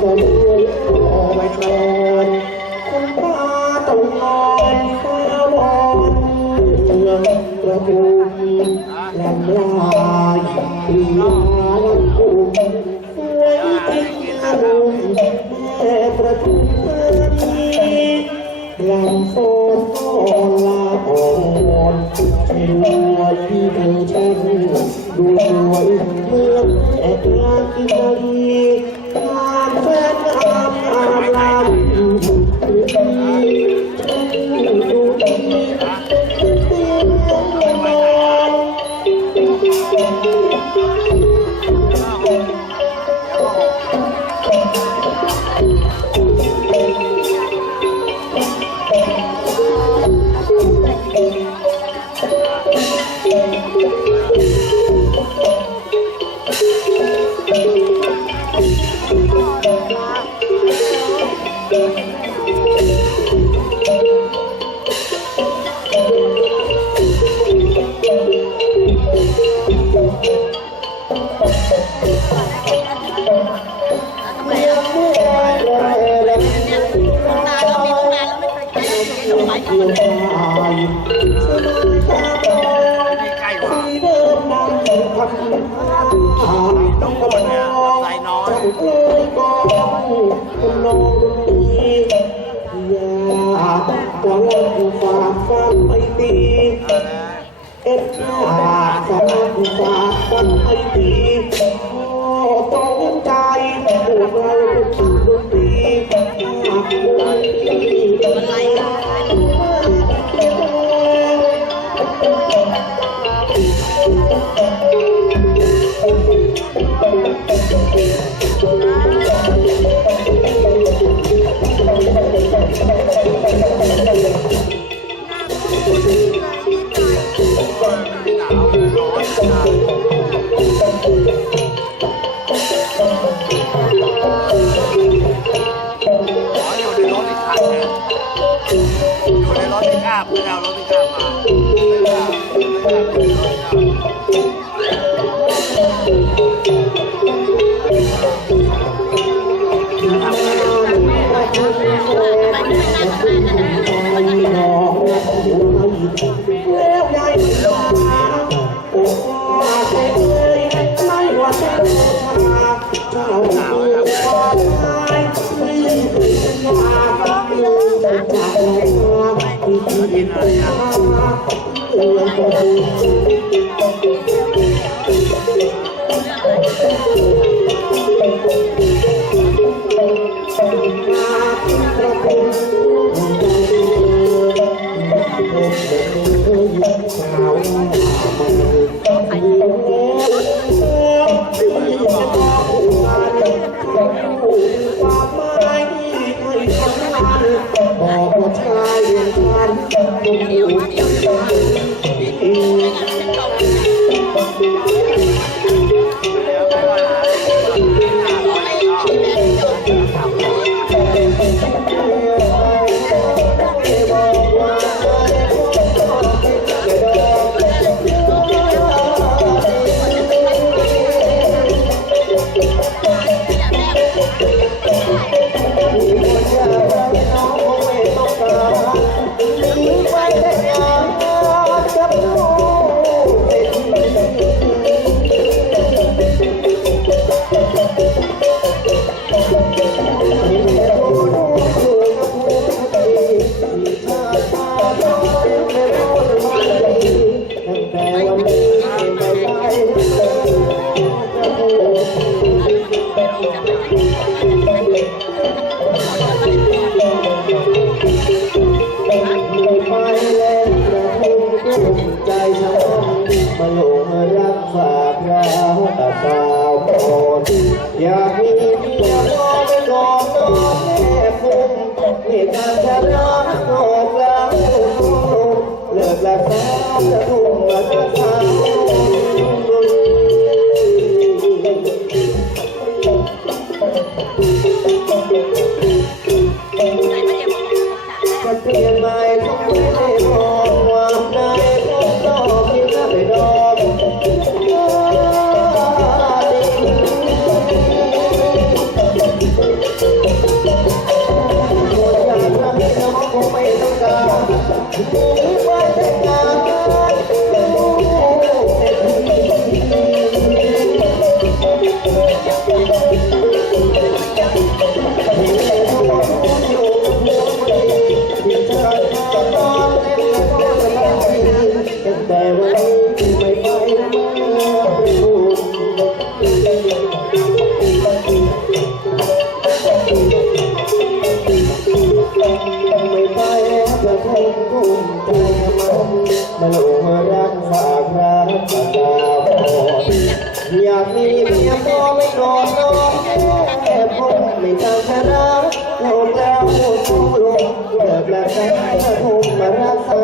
สวยออกมาชนคนตาต้องนอนตาบอดเมืองกระบุมลำลายปรียาลำบุมสวยจริงอารมณ์แม่ประทุมธานีลำโฟนก็ลาอ่อนไม่รู้ว่าที่เธอฉันดูสวยเมืองแอกลากินาลีา เอ้ยกองคนนองดนตรีอยากจะเล่นฝากฟังไอตีเอ็ดอยากจะเล่นฝากฟังไอตี อยู่ในรถปิกอัพไม่ได้เอารถปิกอัพมาไม่ได้ไม่ได้ไม่ได้รถปิกอัพแล้วยายมาโอ้เอ้ยไม่ว่าจะมา ที่ที่เป็นมาเอื้อก็ดูมากระพุ้งสาวความหมายที่ไม่ทำงานบอกว่าชาย ていうよう อยากมีเมียน้องไปกอดนองแม่พุ่มเหตุการจะร้อง Música มาหลงรักฝากรักฝากดาวอยากมีเมียพอไม่กอดนอนแค่พบไม่ต่างชราโลกแล้วโลกลงเลิกแล้วแค่คงมารักษา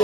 เ